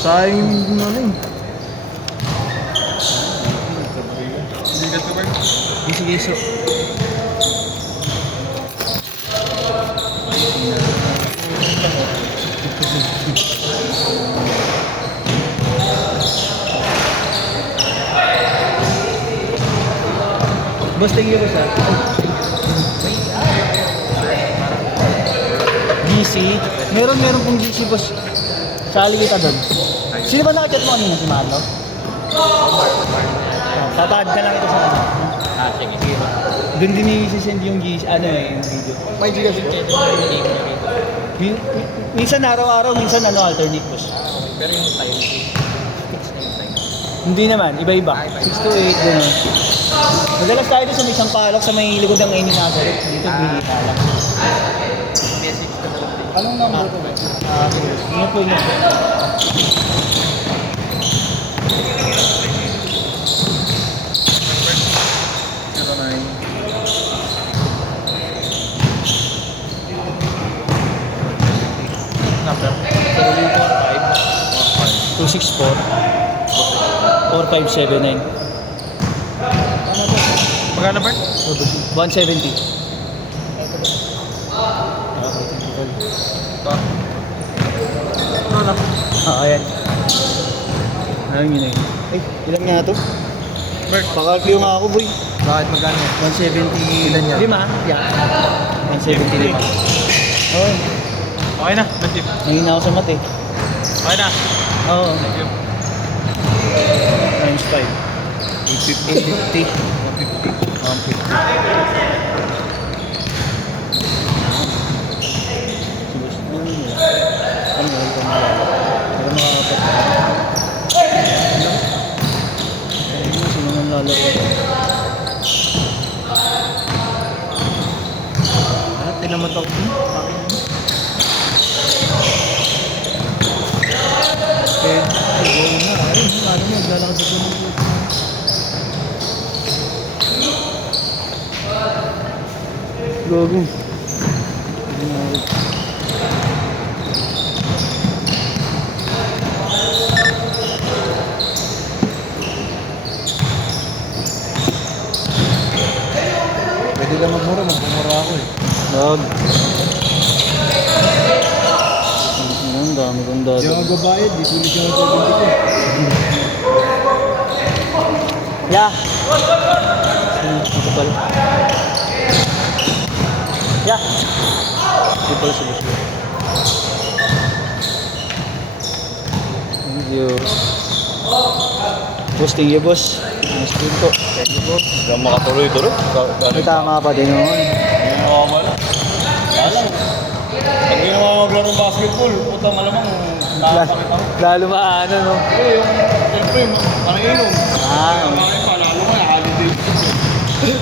Sayang ano eh. Bigat ko ba? Sige, so. Boss, thank you, boss. GC. Meron pong GC, boss. Sali kita doon. Sino ba nakachat mo kanina? Si Marlo? Papad ka lang ito sa kanya. Sige, sige. Doon din i-send yung GC, ano yung video. May gigas ko? Minsan araw-araw, minsan alternate, boss. Pero yung time, fix na yung time. Hindi naman, iba-iba. 6 to 8, gano'n. Madalas tayo doon sa may Sampaloc, sa may likod ng Aini Nazareth. Dito, binita lang. Message ka na lang din. Anong number ko ba? Ano po yun? Ito na yun. Number? 264 4579 Magkano ba? 170. Ito. Ano na? Ayan. Ayun yun eh. Ay, ilan nga ito? Bert. Pakalpyo nga ako, boy. Bakit magkano yan? 170. Ilan yan? 5? Yeah. 175. Oo. Okay na, natip. Nangina ako sa mat eh. Okay na. Oo. Thank you. Times 5. 850. 150. Ano yun? Pero makakapit. Sino nang lalaro? Tinan mo to. Okay. Go na. Ayun, ano mo, naglalakad dito ng puto. Gogo. Pwede lang magmura ako eh. Wag. Ang dami kong dati. Yung magbabayad, di tuloy siya ng 70 ko. Ya. Ito pala. Ya. Ito pala si boss. Thank you. Boss, thank you, boss. Nice din po. Thank you po. Hindi ako makatuloy-tuloy. May tama pa din noon. Hindi mo mawawala. Kaya pag hindi naman maglaro ng basketball, puta malamang nakakakita ko. Lalo maano, no? Eh, siyempre, parang inom. Ah. Parang pa, lalo nga, holiday.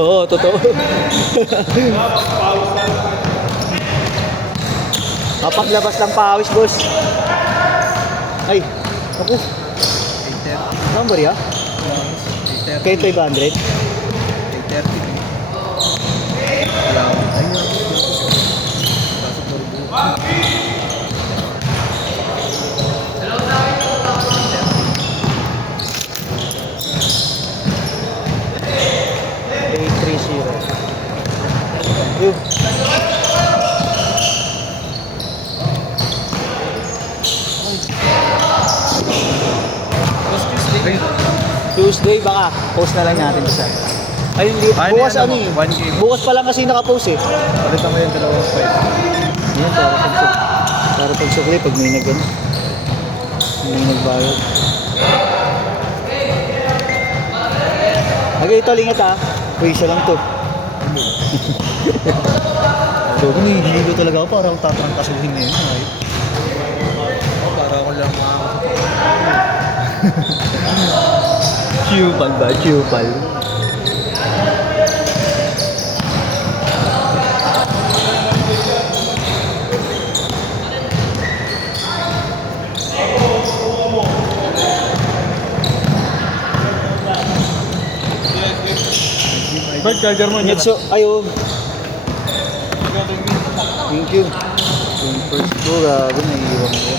Oo, totoo. Kapaglabas ng pawis, boss. Ay, ako. 8:30. Number ya? Kaya 500? 8:30. Wala ako. Ayun. Pasok na rin. Yun. Tuesday baka post na lang natin sa. Ayun, bukas ano eh. Bukas pa lang kasi naka-post eh. Palitan mo yung 2.5. Yan, para pag sukli, pag may nag-ano. May nagbayad. Ito, lingat ha. Uy, isa lang to. So, hindi ko talaga ako parang tatrangkasuhin na yun. Para ako lang Chupal ba? Chupal. Ba't charger mo niya? So, ayo. Thank you. Yung first ko, gago, naiiwan ko.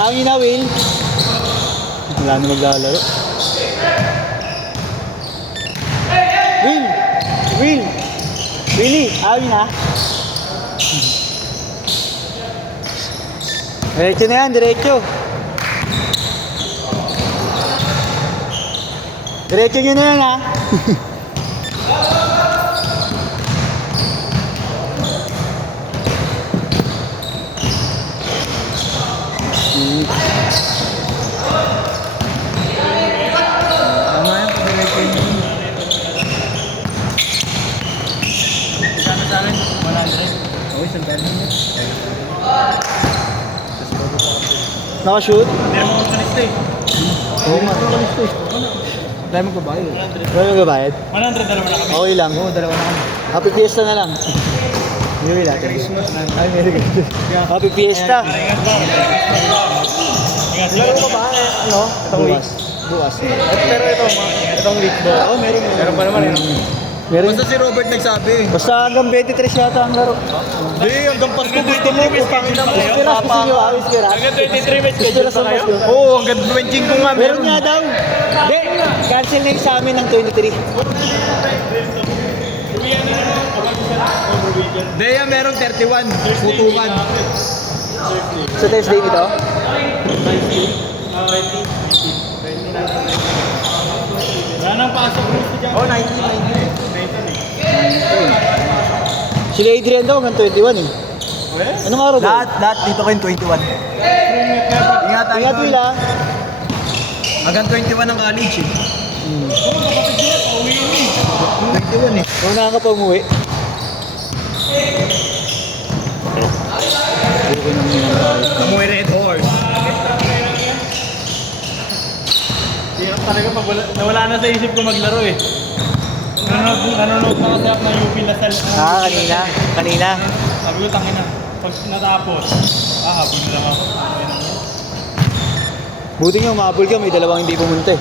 Awin na, Will. Wala na maglalaro. Will! Will! Willie, awin na. Diretso na yan, diretso. Diretso nyo na yan, ha? Tama yan, pag-direct yun. Sana sa amin, 100. Oo, isang pera mo. Nakashoot? Hindi mo makalista eh. Oo nga. Dahil magbabayad. Dahil magbabayad? 100 dalawa na kami. Okay lang. Oo, dalawa na kami. Happy Fiesta na lang. Merry Christmas. Ay, Merry Christmas. Happy Fiesta. Ingat ba? Ingat Laro mo ba? Ano? Itong week? Bukas. Pero ito, itong week ba? Oo, meron. Meron pa naman eh. Meron. Basta si Robert nagsabi. Basta hanggang 23 yata ang laro. Hindi, hanggang Pasko gusto mo. Putangin na mo. Spiras kasi nyo, awis kira. Hanggang 23 may schedule Spiras pa ang kayo? Pasko. Oo, hanggang 20 ko nga Meron nga daw. Hindi, cancel na yung sa amin ng 23. Deya meron 31. Putukan. Sa Thursday nito? Wala nang pasok. Oh, 19. Sila Adrian daw hanggang 21 eh. Anong araw daw? Lahat dito kayong 21. Ingat tayo. Ingat nila. Hanggang 21 ang college eh. 21 eh. Kung nakaka pa umuwi. Umuwi Red Horse. Hirap talaga pag nawala na sa isip ko maglaro eh. Nanonood na kasi ako ng UP Lasal. Kanina. Kanina. Sabi ko, tangin na. Pag natapos, habol na lang ako. Buti nga umabol ka, may dalawang hindi pumunta eh.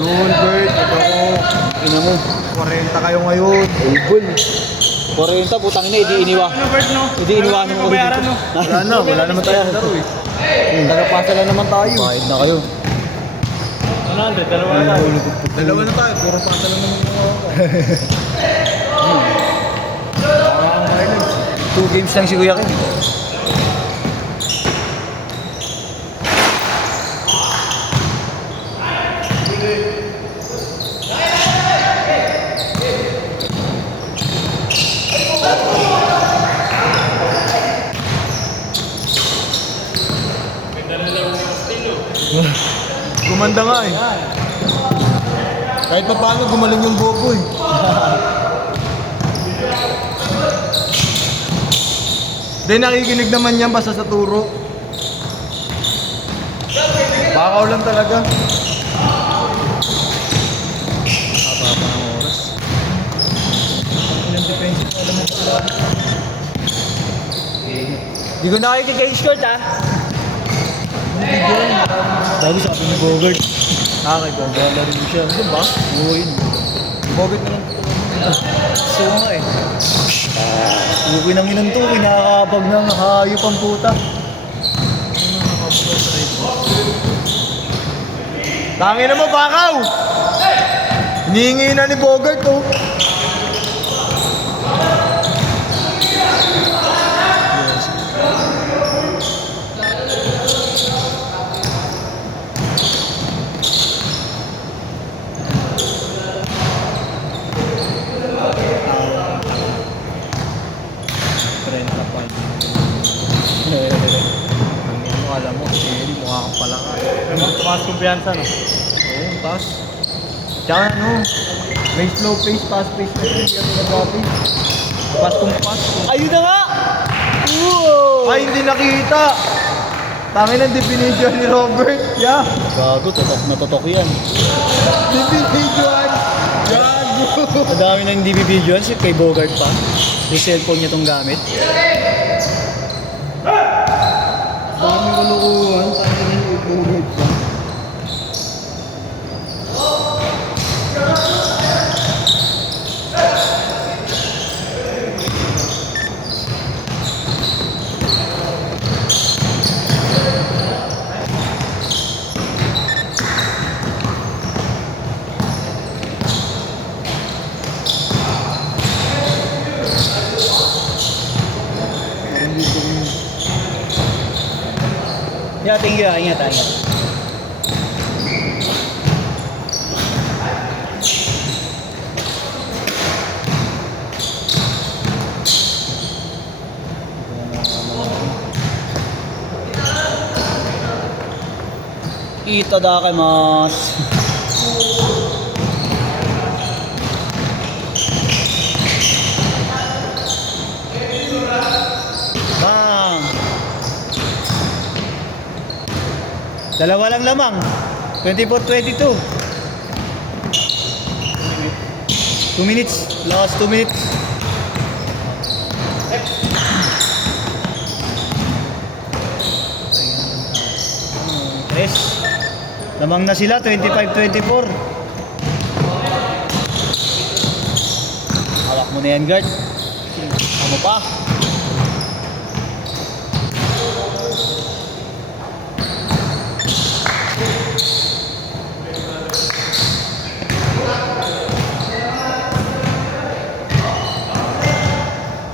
Noon, Bert, ito ako. Ina mo. 40 kayo ngayon. Ulbol. 40, putang ina, hindi iniwa. Ano, Bert, no? Hindi iniwanan mo bayaran, no? Wala naman tayo sa laro eh. Tagapasa lang naman tayo. Bahid na kayo. 100, dalawa na tayo. Dalawa na tayo, puro pasa lang naman yung ako. 2 games lang si Kuya Kim. Gumanda nga eh. Kahit pa paano gumaling yung bobo eh. Hindi, nakikinig naman yan basta sa turo. Bakaw lang talaga. Haba ng oras. Ilang depensa mo alam mo pa. Hindi ko nakikita yung score ha. Bago sabi ni Bogart. Kay Bogart na rin siya. Ano ba? Oo yun. Bogart na lang. So nga eh. Uwi ng inan to, kinakabag ng hayop ang puta. Tangin na mo, bakaw! Hinihingi na ni Bogart oh. Alam mo, Sherry, mukha kang pala ka. Tumaas kumpiyansa, no? Oo, taas. Tsaka ano, may slow pace, fast pace na hindi ka nag-copy. Pass kung pass. Ayun na nga! Whoa! Ay, hindi nakita! Tangin ang definition ni Robert. Yeah. Gago, totok na totok yan. Definition! Gago! Madami na hindi bibidyoan si kay Bogart pa. Yung cellphone niya tong gamit. Dami kalukuhan, tangin yung Bogart pa. Yeah, thank you. Ingat, ingat. Itadakimasu. Bang! Dalawa lang lamang. 24-22. 2 minutes. Last 2 minutes. Tres. Lamang na sila. 25-24. Hawak mo na yan, guard. Ano pa?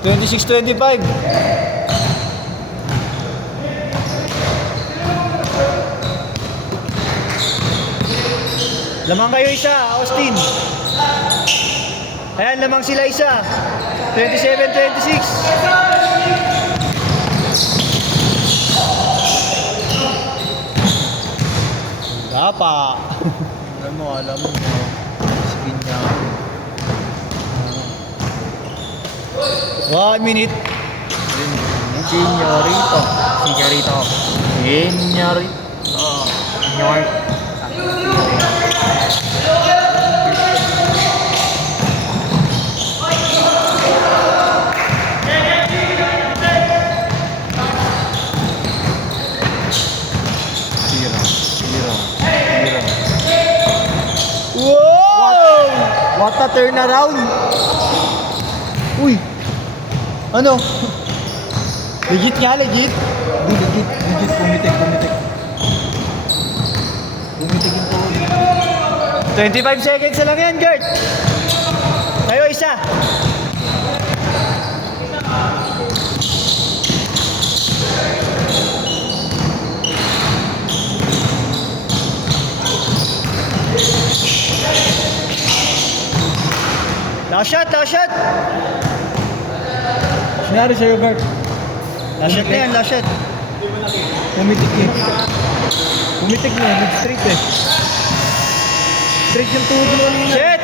$26-25. Lamang kayo isa, Austin. Ayan, lamang sila isa. 27-26. Dapa. Alam mo, skin niya. 1 minute. Senyorito. Senyorito. Senyorito. Senyor. Wow! What a turnaround! Uy! Ano? Legit nga, legit. Legit, pumitik. Pumitik yung tuhod. 25 seconds na lang yan, Gert. Kayo isa. Last shot, last shot. Sinari sa'yo, Bert. Last shot na yan, last shot. Pumitik eh. Pumitik na, nag-straight eh. Straight yung tuhod mo. Shit!